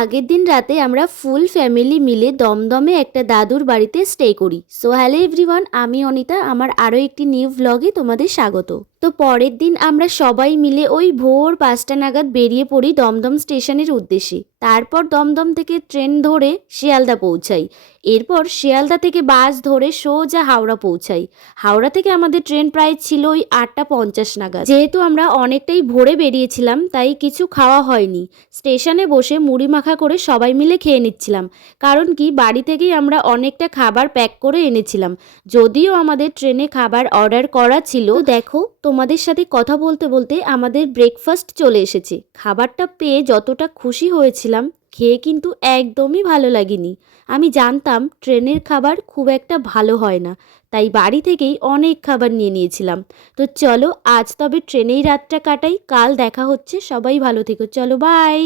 আগের দিন রাতে আমরা ফুল ফ্যামিলি মিলে দমদমে একটা দাদুর বাড়িতে স্টে করি। সো হ্যালো এভরিওয়ান, আমি অনিতা। আমার আরও একটি নিউ ভ্লগে তোমাদের স্বাগত। তো পরের দিন আমরা সবাই মিলে ওই ভোর 5টা নাগাদ বেরিয়ে পড়ি দমদম স্টেশনের উদ্দেশ্যে। তারপর দমদম থেকে ট্রেন ধরে শিয়ালদা পৌঁছাই। এরপর শিয়ালদা থেকে বাস ধরে সোজা হাওড়া পৌঁছাই। হাওড়া থেকে আমাদের ট্রেন প্রায় ছিল ওই 8টা 50 নাগাদ। যেহেতু আমরা অনেকটাই ভোরে বেরিয়েছিলাম তাই কিছু খাওয়া হয়নি। স্টেশনে বসে মুড়ি মাখা করে সবাই মিলে খেয়ে নিচ্ছিলাম, কারণ কি বাড়ি থেকেই আমরা অনেকটা খাবার প্যাক করে এনেছিলাম। যদিও আমাদের ট্রেনে খাবার অর্ডার করা ছিল। দেখো, তোমাদের সাথে কথা বলতে বলতে আমাদের ব্রেকফাস্ট চলে এসেছে। খাবারটা পেয়ে যতটা খুশি হয়েছিলাম, খেয়ে কিন্তু একদমই ভালো লাগেনি। আমি জানতাম ট্রেনের খাবার খুব একটা ভালো হয় না, তাই বাড়ি থেকেই অনেক খাবার নিয়ে নিয়েছিলাম। তো চলো আজ তবে ট্রেনেই রাতটা কাটাই, কাল দেখা হচ্ছে। সবাই ভালো থেকো, চলো বাই।